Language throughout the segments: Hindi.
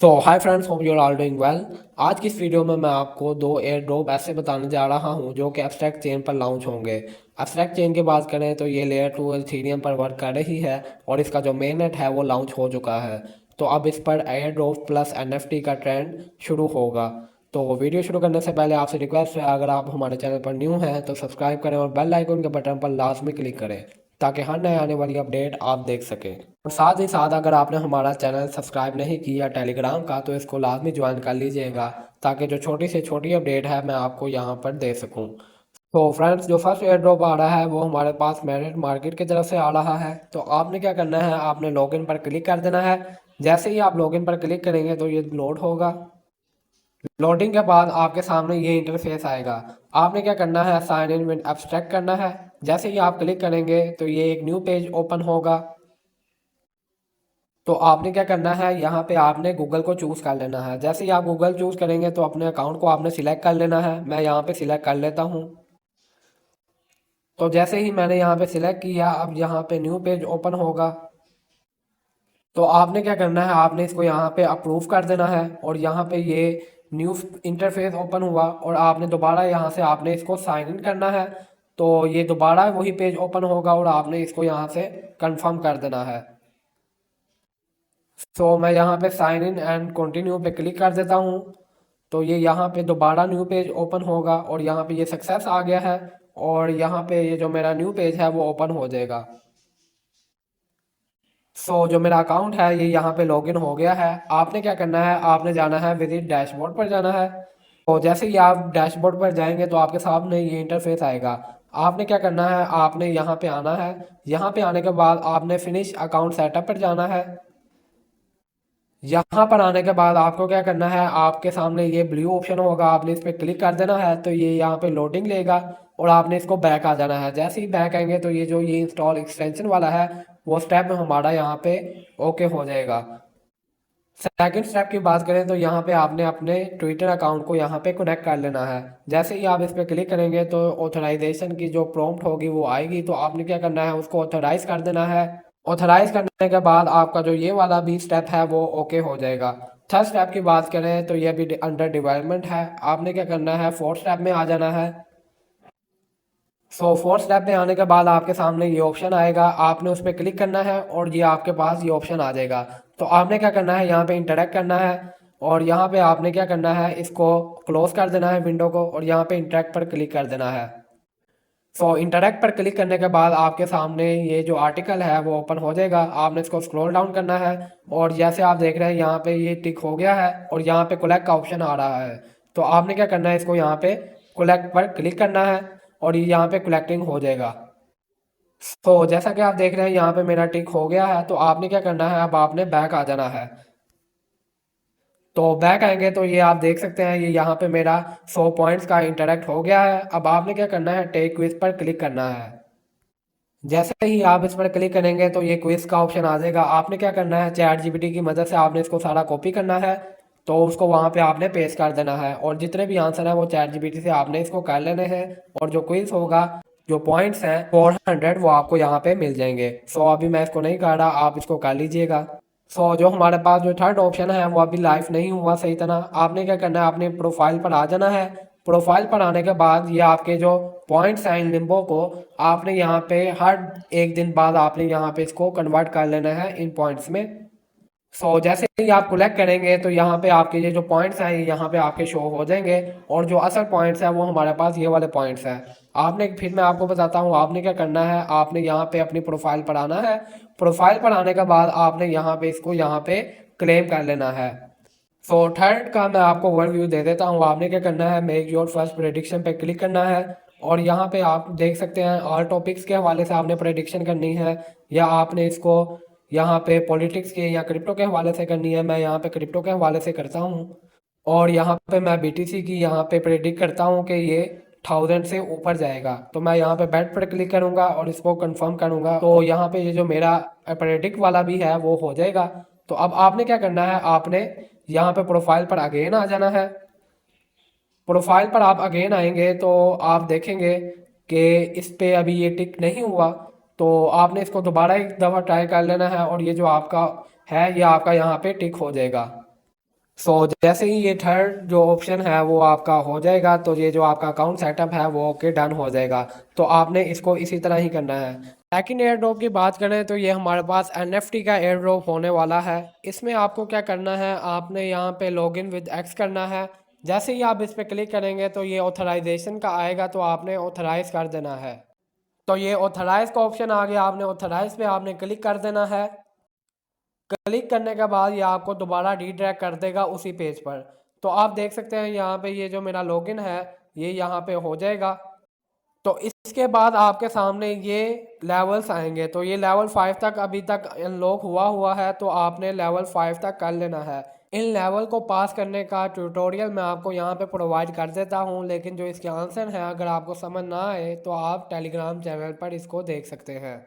So hi friends, hope you are all doing well. आज की इस वीडियो में मैं आपको दो एयर ड्रॉप ऐसे बताने जा रहा हूं जो कि एब्स्ट्रैक्ट चेन पर लॉन्च होंगे। एब्स्ट्रैक्ट चेन की बात करें तो ये लेयर 2 इथेरियम पर वर्क कर रही है और इसका जो मेन नेट है वो लॉन्च हो चुका है। तो अब इस पर एयर ड्रॉप प्लस एनएफटी का ट्रेंड शुरू होगा। तो वीडियो शुरू करने से पहले आपसे रिक्वेस्ट है, अगर आप हमारे चैनल पर न्यू हैं तो सब्सक्राइब करें और बेल आइकन के बटन पर लाजमी क्लिक करें ताकि हर नए आने वाली अपडेट आप देख सकें। और साथ ही साथ अगर आपने हमारा चैनल सब्सक्राइब नहीं किया टेलीग्राम का तो इसको लाजमी ज्वाइन कर लीजिएगा ताकि जो छोटी से छोटी अपडेट है मैं आपको यहाँ पर दे सकूँ। तो फ्रेंड्स, जो फर्स्ट एयर ड्रॉप आ रहा है वो हमारे पास मेरिट मार्केट की तरफ से आ रहा है। तो आपने क्या करना है, आपने लॉगिन पर क्लिक कर देना है। जैसे ही आप लॉगिन पर क्लिक करेंगे तो ये लोड होगा। लोडिंग के बाद आपके सामने ये इंटरफेस आएगा। आपने क्या करना है, साइन इन विद एब्स्ट्रैक्ट करना है। जैसे ही आप क्लिक करेंगे तो ये एक न्यू पेज ओपन होगा। तो आपने क्या करना है, यहाँ पे आपने गूगल को चूज़ कर लेना है। जैसे ही आप गूगल चूज़ करेंगे तो अपने अकाउंट को आपने सिलेक्ट कर लेना है। मैं यहाँ पे सिलेक्ट कर लेता हूँ। तो जैसे ही मैंने यहाँ पे सिलेक्ट किया, अब यहाँ पे न्यू पेज ओपन होगा। तो आपने क्या करना है, आपने इसको यहाँ पे अप्रूव कर देना है और यहाँ पे ये न्यू इंटरफेस ओपन हुआ और आपने दोबारा यहाँ से आपने इसको साइन इन करना है। तो ये दोबारा वही पेज ओपन होगा और आपने इसको यहाँ से कंफर्म कर देना है। सो मैं यहाँ पे साइन इन एंड कंटिन्यू पे क्लिक कर देता हूँ। तो ये यहाँ पे दोबारा न्यू पेज ओपन होगा और यहाँ पे ये सक्सेस आ गया है और यहाँ पे ये जो मेरा न्यू पेज है वो ओपन हो जाएगा। जो मेरा अकाउंट है ये यहाँ पे लॉगिन हो गया है। आपने क्या करना है, आपने जाना है विजिट डैशबोर्ड पर जाना है। तो जैसे ही आप डैशबोर्ड पर जाएंगे तो आपके सामने ये इंटरफेस आएगा। आपने क्या करना है, आपने यहाँ पे आना है। यहाँ पे आने के बाद आपने फिनिश अकाउंट सेटअप पर जाना है। यहाँ पर आने के बाद आपको क्या करना है, आपके सामने ये ब्लू ऑप्शन होगा, आपने इस पर क्लिक कर देना है। तो ये यहाँ पे लोडिंग लेगा और आपने इसको बैक आ जाना है। जैसे ही बैक आएंगे तो ये जो ये इंस्टॉल एक्सटेंशन वाला है वो स्टेप हमारा यहाँ पे ओके हो जाएगा। सेकंड स्टेप की बात करें तो यहाँ पे आपने अपने ट्विटर अकाउंट को यहाँ पे कनेक्ट कर लेना है। जैसे ही आप इस पर क्लिक करेंगे तो ऑथराइजेशन की जो प्रॉम्प्ट होगी वो आएगी। तो आपने क्या करना है, उसको ऑथराइज कर देना है। ऑथराइज करने के बाद आपका जो ये वाला भी स्टेप है वो ओके हो जाएगा। थर्ड स्टेप की बात करें तो ये भी अंडर डेवलपमेंट है। आपने क्या करना है, फोर्थ स्टेप में आ जाना है। फोर्थ स्टेप में आने के बाद आपके सामने ये ऑप्शन आएगा, आपने उस पर क्लिक करना है और ये आपके पास ये ऑप्शन आ जाएगा। तो आपने क्या करना है, यहाँ पे इंटरेक्ट करना है और यहाँ पे आपने क्या करना है, इसको क्लोज कर देना है विंडो को और यहाँ पे इंटरेक्ट पर क्लिक कर देना है। इंटरेक्ट पर क्लिक करने के बाद आपके सामने ये जो आर्टिकल है वो ओपन हो जाएगा। आपने इसको स्क्रॉल डाउन करना है और जैसे आप देख रहे हैं यहाँ पे ये टिक हो गया है और यहाँ पे कलेक्ट का ऑप्शन आ रहा है। तो आपने क्या करना है, इसको यहाँ पे कलेक्ट पर क्लिक करना है और ये यहाँ पे कलेक्टिंग हो जाएगा। जैसा कि आप देख रहे हैं यहाँ पे मेरा टिक हो गया है। तो आपने क्या करना है, अब आपने बैक आ जाना है। तो बैक आएंगे तो ये आप देख सकते हैं, ये यहाँ पे मेरा 100 पॉइंट्स का इंटरेक्ट हो गया है। अब आपने क्या करना है, टेक क्विज पर क्लिक करना है। जैसे ही आप इस पर क्लिक करेंगे तो ये क्विज का ऑप्शन आ जाएगा। आपने क्या करना है, चैट जीपीटी की मदद से आपने इसको सारा कॉपी करना है। तो उसको वहाँ पे आपने पेस्ट कर देना है और जितने भी आंसर हैं वो चैट जीपीटी से आपने इसको कर लेने हैं और जो क्विज होगा, जो पॉइंट्स हैं 400 वो आपको यहाँ पे मिल जाएंगे। अभी मैं इसको नहीं कर रहा, आप इसको कर लीजिएगा। जो हमारे पास जो थर्ड ऑप्शन है वो अभी लाइव नहीं हुआ सही तरह। आपने क्या करना है, अपने प्रोफाइल पर आ जाना है। प्रोफाइल पर आने के बाद ये आपके जो पॉइंट्स हैं इन लिम्बो को आपने यहाँ पे हर एक दिन बाद आपने यहाँ पे इसको कन्वर्ट कर लेना है इन पॉइंट्स में। जैसे ही आप कलेक्ट करेंगे तो यहाँ पे आपके ये जो पॉइंट्स हैं ये यहाँ पे आपके शो हो जाएंगे और जो असल पॉइंट्स हैं वो हमारे पास ये वाले पॉइंट्स हैं। आपने फिर मैं आपको बताता हूँ आपने क्या करना है, आपने यहाँ पे अपनी प्रोफाइल पर आना है। प्रोफाइल पर आने के बाद आपने यहाँ पे इसको यहाँ पे क्लेम कर लेना है। थर्ड का मैं आपको ओवरव्यू दे देता हूँ। आपने क्या करना है, मेक योर फर्स्ट प्रेडिक्शन पे क्लिक करना है और यहाँ पे आप देख सकते हैं ऑल टॉपिक्स के हवाले से आपने प्रेडिक्शन करनी है या आपने इसको यहाँ पे पॉलिटिक्स के या क्रिप्टो के हवाले से करनी है। मैं यहाँ पे क्रिप्टो के हवाले से करता हूँ और यहाँ पे मैं बीटीसी की यहाँ पे प्रेडिक्ट करता हूँ कि ये 1000 से ऊपर जाएगा। तो मैं यहाँ पे बेट पर क्लिक करूँगा और इसको कंफर्म करूँगा। तो यहाँ पे ये जो मेरा प्रेडिक्ट वाला भी है वो हो जाएगा। तो अब आपने क्या करना है, आपने यहाँ पे प्रोफाइल पर अगेन आ जाना है। प्रोफाइल पर आप अगेन आएंगे तो आप देखेंगे कि इस पे अभी ये टिक नहीं हुआ। तो आपने इसको दोबारा एक दफ़ा ट्राई कर लेना है और ये जो आपका है ये आपका यहाँ पे टिक हो जाएगा। सो जैसे ही ये थर्ड जो ऑप्शन है वो आपका हो जाएगा तो ये जो आपका अकाउंट सेटअप है वो ओके डन हो जाएगा। तो आपने इसको इसी तरह ही करना है। सेकंड एयर ड्रॉप की बात करें तो ये हमारे पास NFT का एयर ड्रॉप होने वाला है। इसमें आपको क्या करना है, आपने यहाँ पे लॉगिन विद एक्स करना है। जैसे ही आप इस पर क्लिक करेंगे तो ये ऑथराइजेशन का आएगा, तो आपने ऑथराइज कर देना है। तो ये ऑथराइज का ऑप्शन आ गया, आपने ऑथराइज पे आपने क्लिक कर देना है। क्लिक करने के बाद ये आपको दोबारा रीडायरेक्ट कर देगा उसी पेज पर। तो आप देख सकते हैं यहाँ पे ये जो मेरा लॉगिन है ये यहाँ पे हो जाएगा। तो इसके बाद आपके सामने ये लेवल्स आएंगे। तो ये लेवल 5 तक अभी तक अनलॉक हुआ हुआ है, तो आपने लेवल 5 तक कर लेना है। इन लेवल को पास करने का ट्यूटोरियल मैं आपको यहाँ पे प्रोवाइड कर देता हूँ, लेकिन जो इसके आंसर हैं अगर आपको समझ ना आए तो आप टेलीग्राम चैनल पर इसको देख सकते हैं।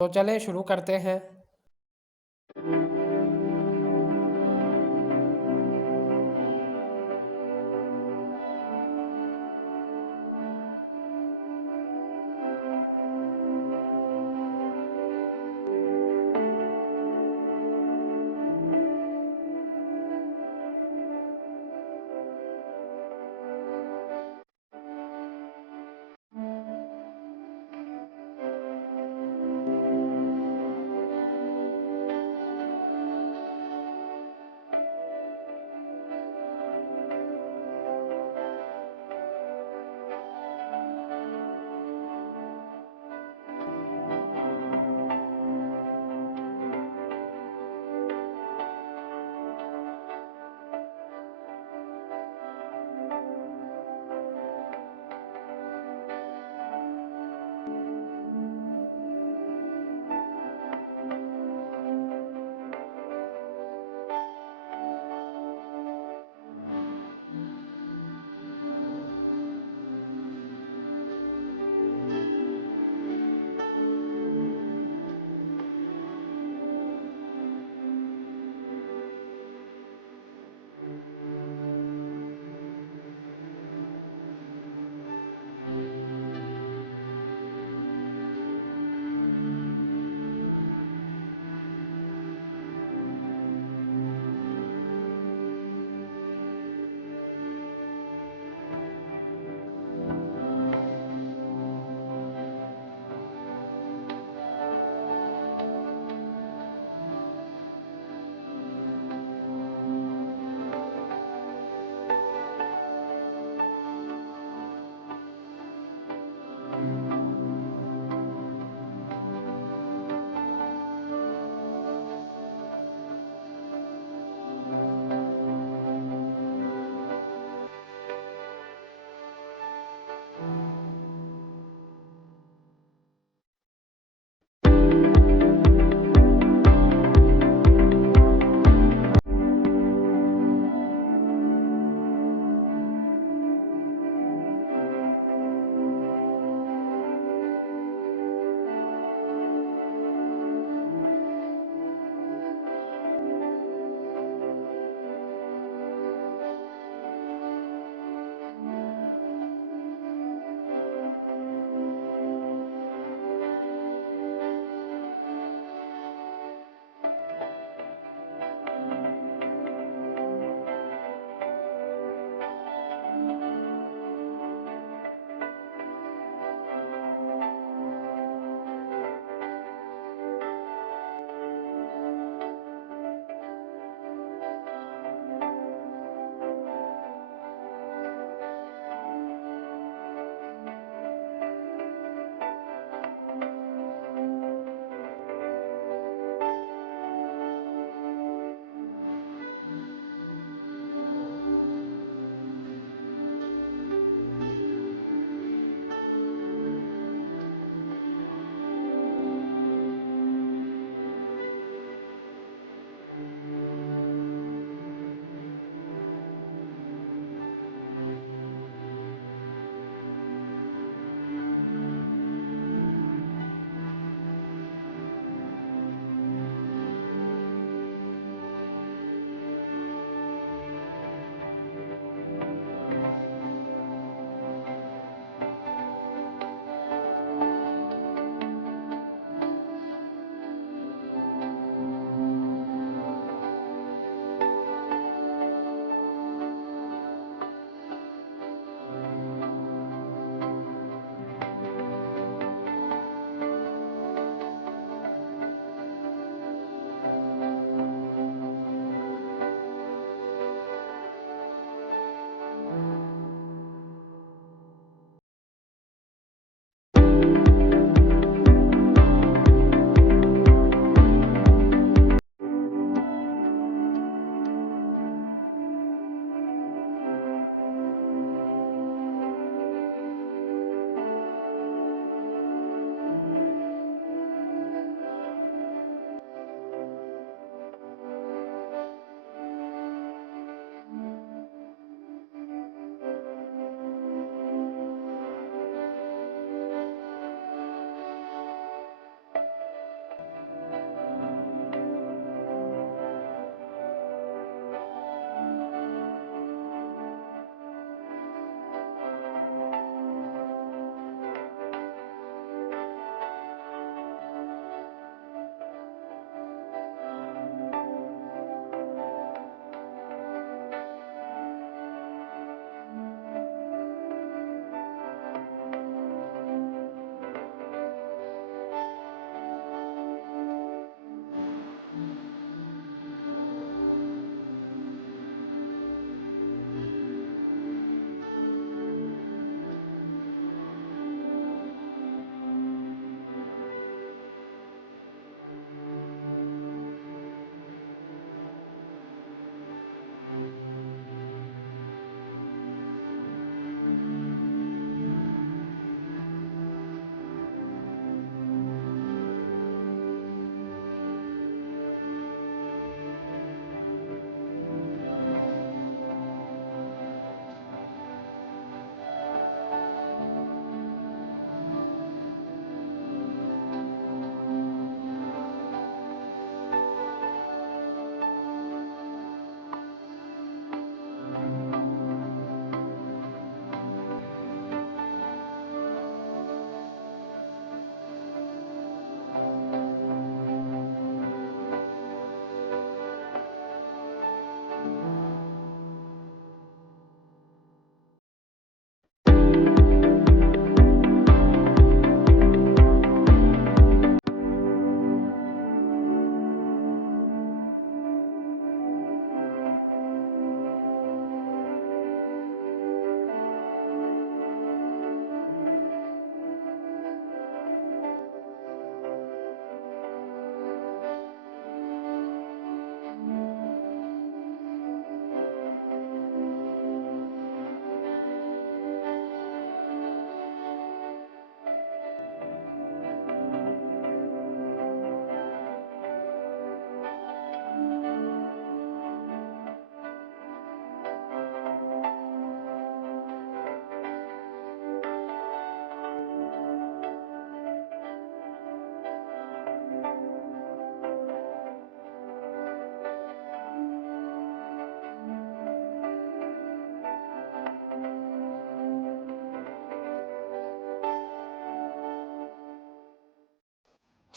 तो चलें शुरू करते हैं।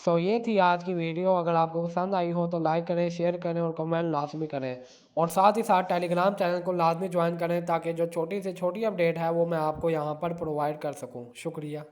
सो ये थी आज की वीडियो। अगर आपको पसंद आई हो तो लाइक करें, शेयर करें और कमेंट लाजमी करें। और साथ ही साथ टेलीग्राम चैनल को लाजमी ज्वाइन करें ताकि जो छोटी से छोटी अपडेट है वो मैं आपको यहाँ पर प्रोवाइड कर सकूँ। शुक्रिया।